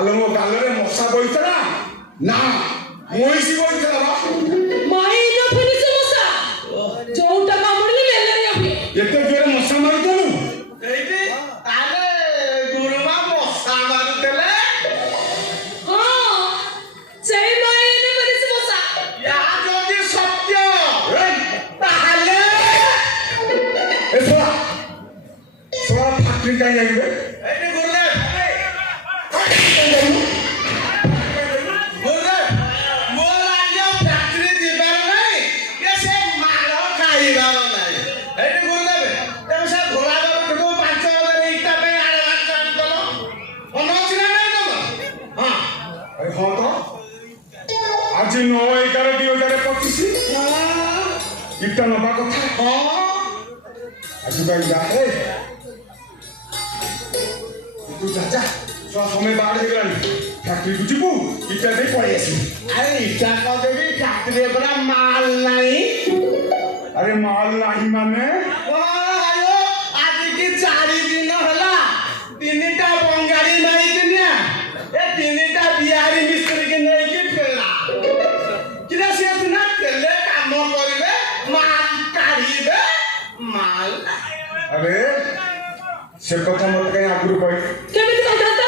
आलो मो गालरे मशा बइतला ना मोइसी बइतला माई न फनिस मशा जोटा कामडली लेले अभी एते जोरे मशा मारितलु एइते ताले गुरुमा मशा मारुतले हां जय माई न फनिस मशा या जदि सत्य ताले ए सोआ फैक्ट्री काई आइबे एइते गुरुदेव आज 9/11/2025 इतना नबा कथा आज भाई जा ए तू जा समय बाहर हो गलानी फैक्ट्री को जीवु इटा दे पळे आसी अरे इटा को देबी फैक्ट्री बड़ा माल नहीं अरे माल नहीं माने आयो आज की 4 दिन होला तीनटा बंगाली नहीं किनिया ए तीनटा बिहारी मिस्त्री के नहीं कि फेला किरा से ना तेले काम करबे माल काढीबे माल अरे से कथा मत कहीं आगुरु कहि केमिति कंट्राक्ट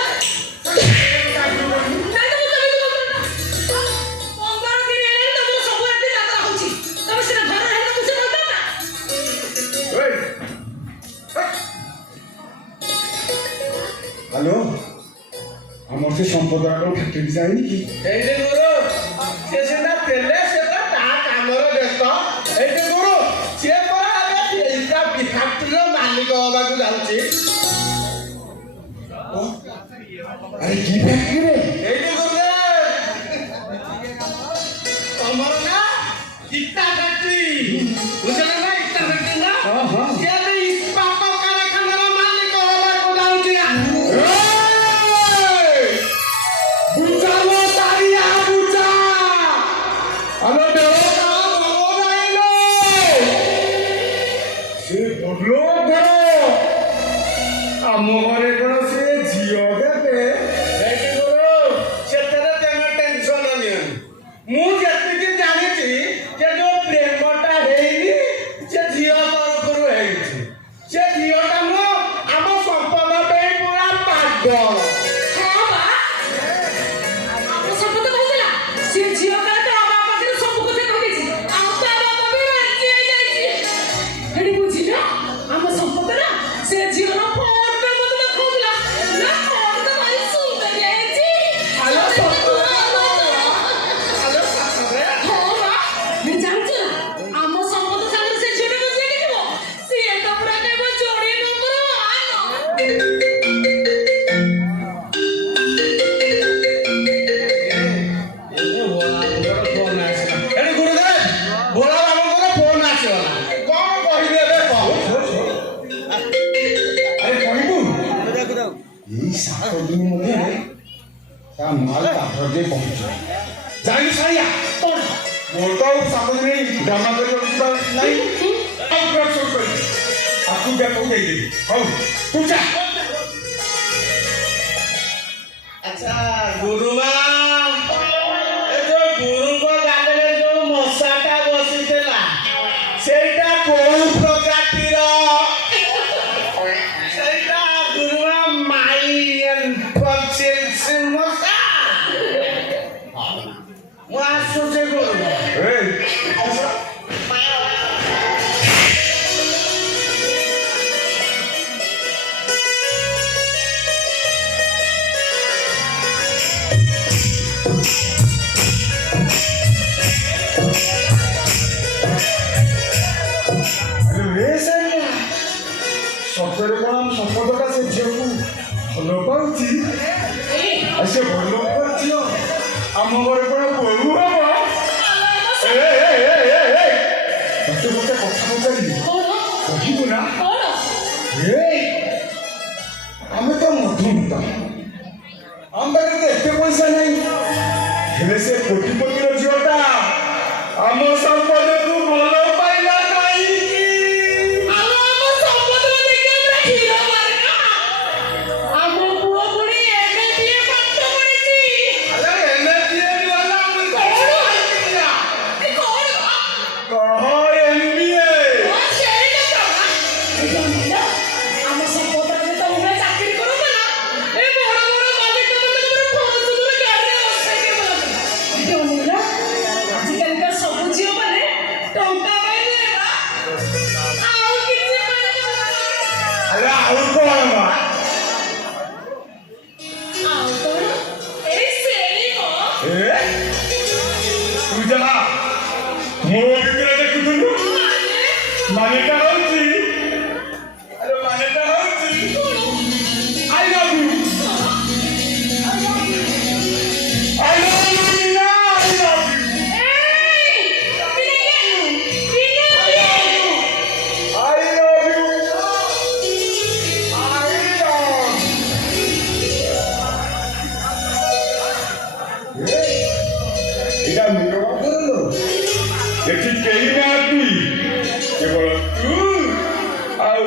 हेलो हमर से संपद आकर फैक्ट्री जाइनी की एइते गुरु से ना तेले से ता कामर व्यस्त एइते गुरु से पर आगे इटा फैक्ट्री मालिक होबा को जाउची अरे की फैक्ट्री रे एइते गुरु तमर ना इटा फैक्ट्री बुझला ना इटा फैक्ट्री ना हां हां ये तो इस्पात कारखानार मालिक होबा को जाउची बुचालो तारिया बुचा हेलो देवता बोलाइलो से बोलो करो हम घरे कोन से जियो देबे एइते गुरु सेतरे तेमे टेंशन नियन मु जति जानिछि जे जो प्रेमटा हेइनी से जियो तरफरु हेइछि से जियोटा मु आम संपद पे पूरा पागल हां बा आपन संपत कहला से जियो का तो आबा पाखरे सब कथे कहैछि आ तो आबा भी राजी आइ जाइछि हेडी बुझी ना हम संपत ना से जियो ना फोन पे मत देखौला ना फोन तो भाई सुंदर आइछि हेलो हेलो सासरे हां बा मैं जानछु हम संपत सागर से जियो को जे देबो से तो पूरा कहबो जोड़ी नंबर 7 दिन मध्ये ता माल काठरदे पहुंचे जाई साया कोण बोलतो 7 दिन जमा करी नाही अपग्रेड कर आता ତାକୁ ଦେଖକୁ ଦେଇଦେବି ହଉ ତୁ ଯା ଆଚ୍ଛା ଗୁରୁମା ଏ ଯୋଉ ଗୁରୁଙ୍କ ଗାଲରେ ଯୋଉ ମଶାଟା ବସିଥିଲା ସେଇଟା କୋଉ ପ୍ରଜାତିର ସେଇଟା ଗୁରୁମା ମଶା ମୁଁ ଆସୁଛି ଗୁରୁମା ସତରେ କଣ ଆମ ସମ୍ପଦଟା ସେ ଝିଅକୁ ଭଲ ପାଉଛି ଆଉ ସେ ଭଲ ପାଇବା ଝିଅ ଆମ ଘରେ କଣ ବୋହୂ ହବ ତତେ ଗୋଟେ କଥା ପଚାରିବି କହିବୁ ନା ଆମେ ତ ମଧ୍ୟବିତ୍ତ ଆମ ପାଖରେ ତ ଏତେ ପଇସା ନାହିଁ ହେଲେ ସେ କୋଟିପତିର ଝିଅଟା ଆମ ସମ୍ପଦକୁ ଭଲ ପାଇଲା କାହିଁକି ଏଠି କେହି ନାହାନ୍ତି କେବଳ ତୁ ଆଉ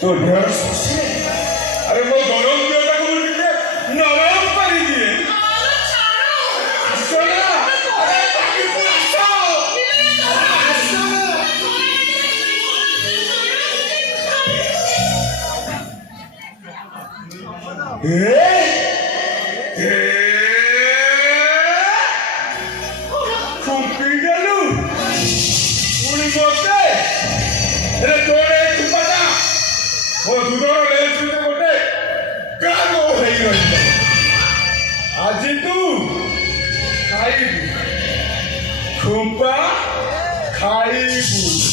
ତୋ ଦେହର ଆରେ ମୋ ଗରମ ଦେହଟାକୁ ମୁଁ ଟିକେ ନରମ କରିଦିଏ খুঁপি গেল পুଣି ମୋତେ ହେଲେ ତୋର ଏ ଚୁପାଟା ମୋ ଦୁଧର ଲେଚୁରେ ଗୋଟେ କାଗ ହେଇ ରହିବ ଆଜି ତୁ ଖାଇବୁ ଖୁମ୍ପା ଖାଇବୁ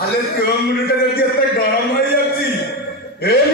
ଆରେ ତୋ ମୁଣ୍ଡଟା ଯଦି ଏତେ ଗରମ ହେଇଯାଉଛି ଏ